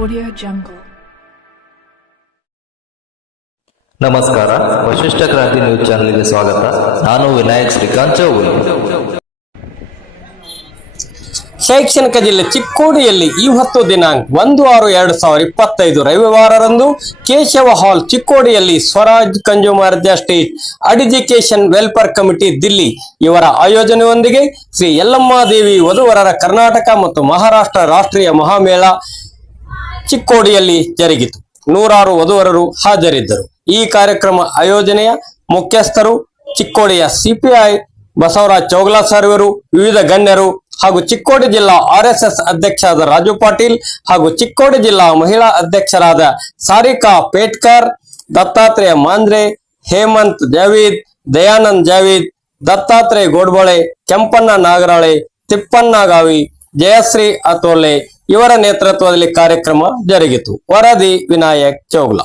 Audio Jungle. ನಮಸ್ಕಾರ ವಶಿಷ್ಠ ಕ್ರಾಂತಿ news ಚಾನೆಲ್ಗೆ ಸ್ವಾಗತ ನಾನು ವಿನಾಯಕ್ ಶ್ರೀಕಾಂತ್ ಚೌಗುಲಿ ಶೈಕ್ಷಣಿಕ ಜಿಲ್ಲೆ ಚಿಕ್ಕೋಡಿಯಲ್ಲಿ ಈ ಹೊತ್ತು ದಿನಾಂಕ ಒಂದು ಆರು ಎರಡು ಸಾವಿರ ಇಪ್ಪತ್ತೈದು ರವಿವಾರರಂದು Keshava hall ಚಿಕ್ಕೋಡಿಯಲ್ಲಿ Swaraj consumer justice adjudication welfare committee Delhi ಇವರ ಆಯೋಜನೆಯೊಂದಿಗೆ ಶ್ರೀ ಯಲ್ಲಮ್ಮಾದೇವಿ ವಧುವರರ ಕರ್ನಾಟಕ ಮತ್ತು ಮಹಾರಾಷ್ಟ್ರ ರಾಷ್ಟ್ರೀಯ ಮಹಾಮೇಳ ಚಿಕ್ಕೋಡಿಯಲ್ಲಿ ಜರುಗಿತು. ನೂರಾರು ವಧುವರರು ಹಾಜರಿದ್ದರು. ಈ ಕಾರ್ಯಕ್ರಮ ಆಯೋಜನೆಯ ಮುಖ್ಯಸ್ಥರು ಚಿಕ್ಕೋಡಿಯ ಸಿಪಿಐ ಬಸವರಾಜ್ ಚೌಗಲಾ ಸರ್ವರು ವಿವಿಧ ಗಣ್ಯರು ಹಾಗೂ ಚಿಕ್ಕೋಡಿ ಜಿಲ್ಲಾ ಆರ್ಎಸ್ಎಸ್ ಅಧ್ಯಕ್ಷರಾದ ರಾಜು ಪಾಟೀಲ್ ಹಾಗೂ ಚಿಕ್ಕೋಡಿ ಜಿಲ್ಲಾ ಮಹಿಳಾ ಅಧ್ಯಕ್ಷರಾದ ಸಾರಿಕಾ ಪೇಟ್ಕರ್, ದತ್ತಾತ್ರೇಯ ಮಾಂದ್ರೆ, ಹೇಮಂತ್ ಜಾವೀದ್, ದಯಾನಂದ್ ಜಾವೀದ್, ದತ್ತಾತ್ರೇಯ ಗೋಡ್ಬಳೆ, ಕೆಂಪಣ್ಣ ನಾಗರಾಳೆ, ತಿಪ್ಪಣ್ಣ ಗಾವಿ, ಜಯಶ್ರೀ ಅತೋಲೆ ಇವರ ನೇತೃತ್ವದಲ್ಲಿ ಕಾರ್ಯಕ್ರಮ ಜರುಗಿತು. ವರದಿ ವಿನಾಯಕ್ ಚೌಗ್ಲಾ.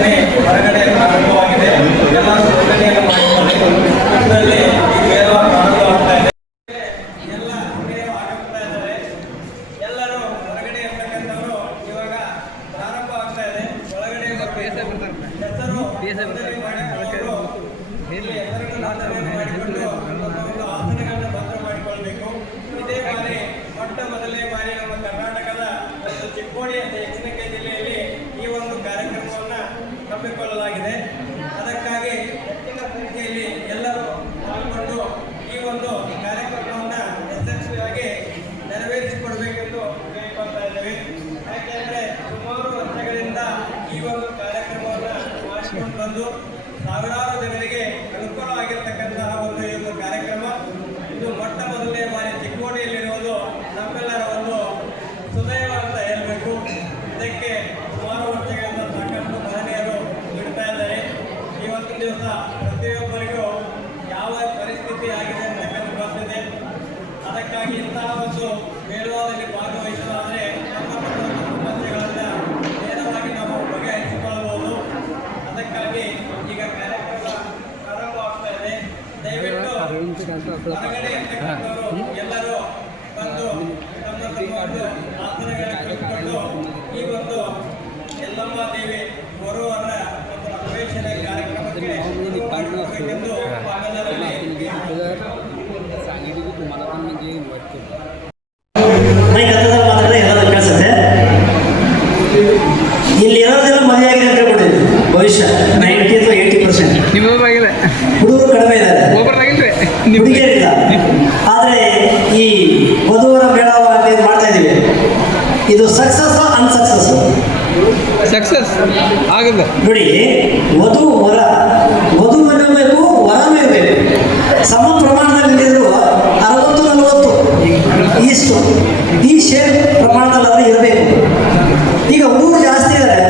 ವಧುವರ ನೋಂದಣಿ ಹೊರಗಡೆ ಪ್ರಾರಂಭವಾಗಿದೆ ಎಲ್ಲ பதினாறு தடவை ಒಂದು ಕುಳಿತುಕೊಂಡು ಈ ಪ್ರವೇಶನ ಯಲ್ಲಮ್ಮ ದೇವಿ ಬರುವವರ ಒಂದು ಅನ್ವೇಷಣೆ ಕಾರ್ಯಕ್ರಮಕ್ಕೆ ಮಾಡಬೇಕೆಂದು ತಮ್ಮೆಲ್ಲರಲ್ಲಿ ಮೈ ಸಕ್ಸಸ್ ಅನ್ಸಕ್ಸಸ್ ಸಕ್ಸಸ್ ಆಗಿದೆ ನೋಡಿ ವಧು ವರ. ವಧು ಮನೆಯಬೇಕು ವರ ಇರಬೇಕು ಸಮ ಪ್ರಮಾಣದಲ್ಲಿ ಇದ್ದಿದ್ರು ಅರವತ್ತು ನಲವತ್ತು ಈಸ್ಟು ಈ ಶೇರ್ ಪ್ರಮಾಣದಲ್ಲಿ ಇರಬೇಕು. ಈಗ ಊರು ಜಾಸ್ತಿ ಇದ್ದಾರೆ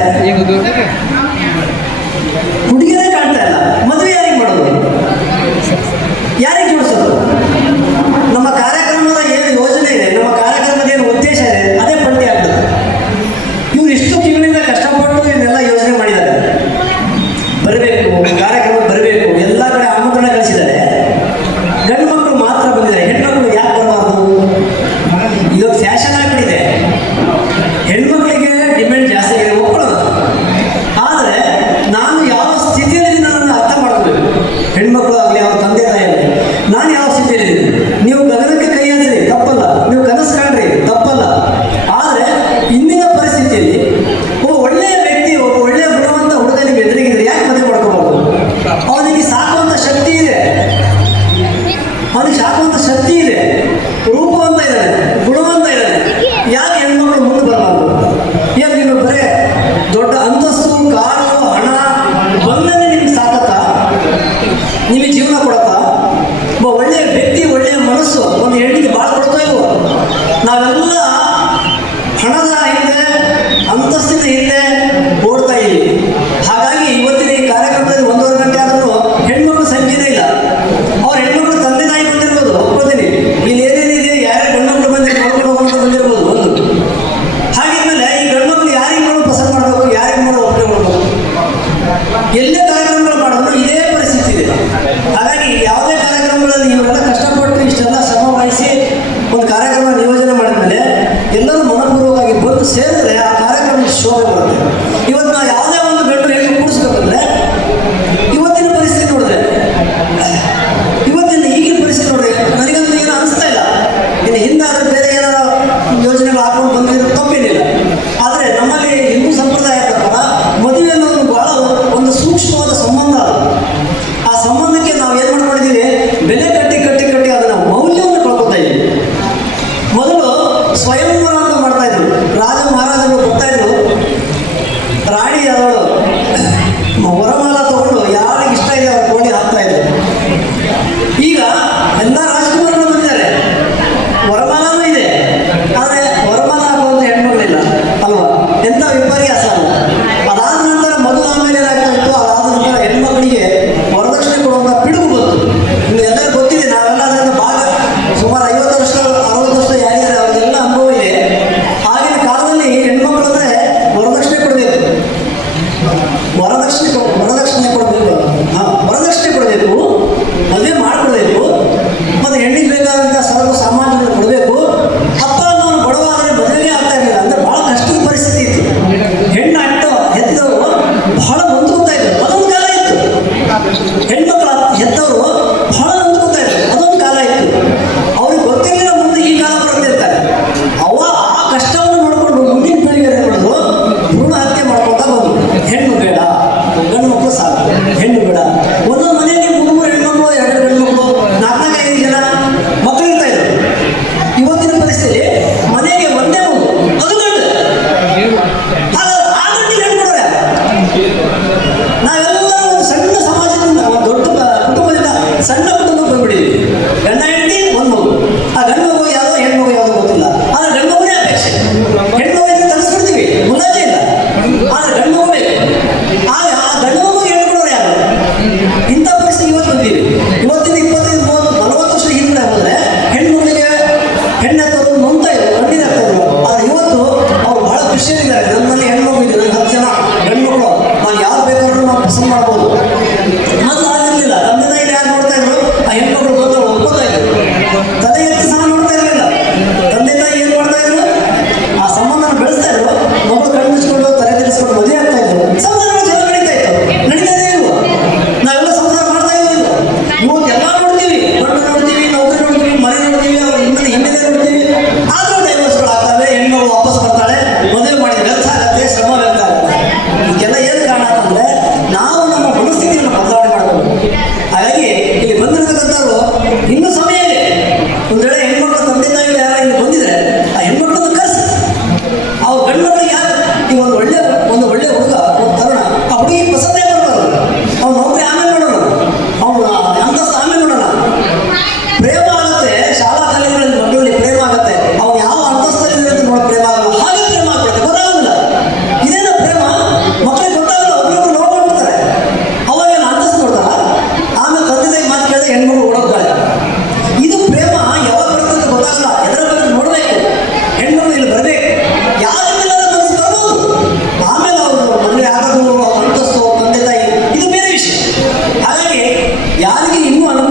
ನಮಗೆ ಯಾರಿಗೆ ಇನ್ನೂ ಅನುಕೂಲ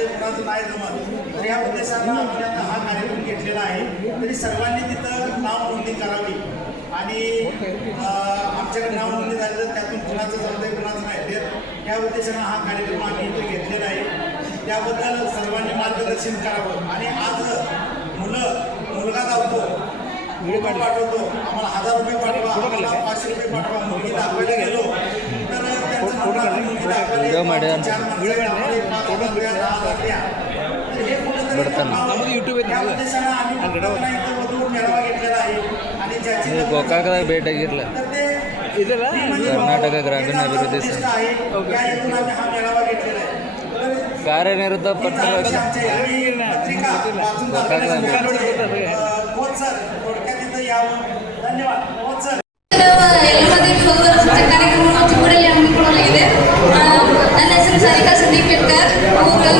ते नाही जमत तर या उद्देशानं आपल्याला हा कार्यक्रम घेतलेला आहे. तरी सर्वांनी तिथं नाव नोंदणी करावी. आणि आमच्याकडे नाव नोंदणी झाली तर त्यातून कुणाचं जमतंय कुणाचं नाही तर या उद्देशानं हा कार्यक्रम आम्ही इथे घेतलेला आहे. त्याबद्दल सर्वांनी मार्गदर्शन करावं. आणि आज मुलं मुलगा धावतो पाठवतो. आम्हाला हजार रुपये पाठवा पाचशे रुपये पाठवा. मुलगी दाखवायला गेलो. ವಿಡಿಯೋ ಮಾಡಿ ಬಿಡ್ತಾನೆ ಗೋಕಾಕದಾಗ ಭೇಟಿಯಾಗಿರಲಿಲ್ಲ ಕರ್ನಾಟಕ ಗ್ರಾಮೀಣ ಅಭಿವೃದ್ಧಿ ಕಾರ್ಯನಿರತ ಪತ್ರ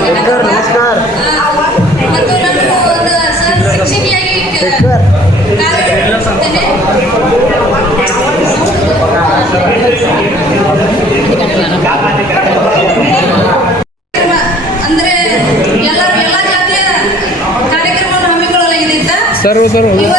ಎಡ್ಗರ್ ನಮಸ್ಕಾರ. ಎಡ್ಗರ್ ಸರ್ವ ಕಾರ್ಯಕ್ರಮ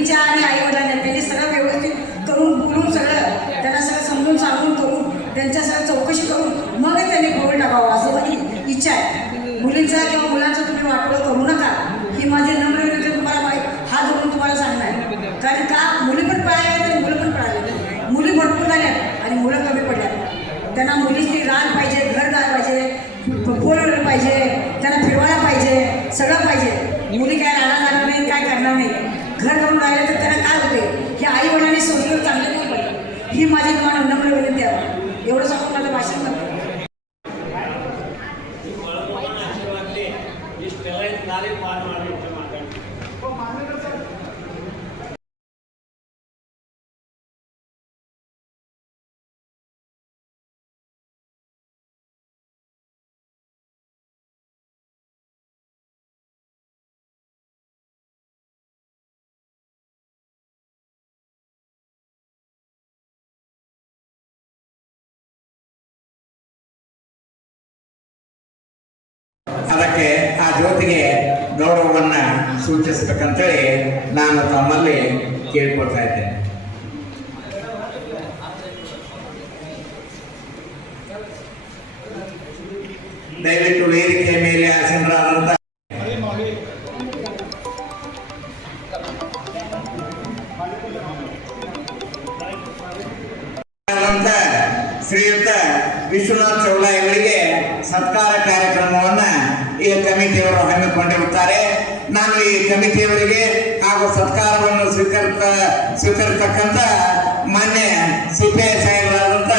मुलीच्या आणि आई वडिलांना त्यांनी सगळं व्यवस्थित करून बोलून सगळं त्यांना सगळं समजून सांगून करून त्यांच्या सगळं चौकशी करून मगच त्यांनी कोविड टाकावं असं माझी इच्छा आहे. मुलींचा किंवा मुलांचं तुम्ही वाटोळं करू नका. ही माझी नम्र विनंती तुम्हाला माहीत हा जोडून तुम्हाला सांगणार आहे. कारण का? मुली पण पळाल्या आणि मुलं पण पळाले मुली भरपूर झाल्यात आणि मुलं कमी पडल्यात त्यांना मुलीची रान पाहिजे घरदार पाहिजे पोरं पाहिजे त्यांना फिरवायला पाहिजे सगळं पाहिजे. मुली काय राहणार नाही काय करणार नाही घर करून राहिले तर त्यांना काय होते? हे आई वडिलांनी सोयीवर चांगले नाही पाहिजे ही माझी तुम्हाला नम्र विनंती आहे. एवढं सांगून माझं भाषण करतो ಜ್ಯೋತಿಗೆ ಗೌರವವನ್ನ ಹೇಳಿ ನಾನು ತಮ್ಮಲ್ಲಿ ಕೇಳ್ಕೊಳ್ತಾ ಇದ್ದೇನೆ. ದಯವಿಟ್ಟು ವೇದಿಕೆ ಮೇಲೆ ಆಸೀನರಾದಂತ ಹಮ್ಮಿಕೊಂಡಿರುತ್ತಾರೆ ನಾನು ಈ ಕಮಿಟಿಯವರಿಗೆ ಹಾಗೂ ಸತ್ಕಾರವನ್ನು ಸ್ವೀಕರಿತ ಸ್ವೀಕರಿತಕ್ಕಂಥ ಮಾನ್ಯ ಸಿಪಿಐ ಸಾಹೇಬರಾದಂಥ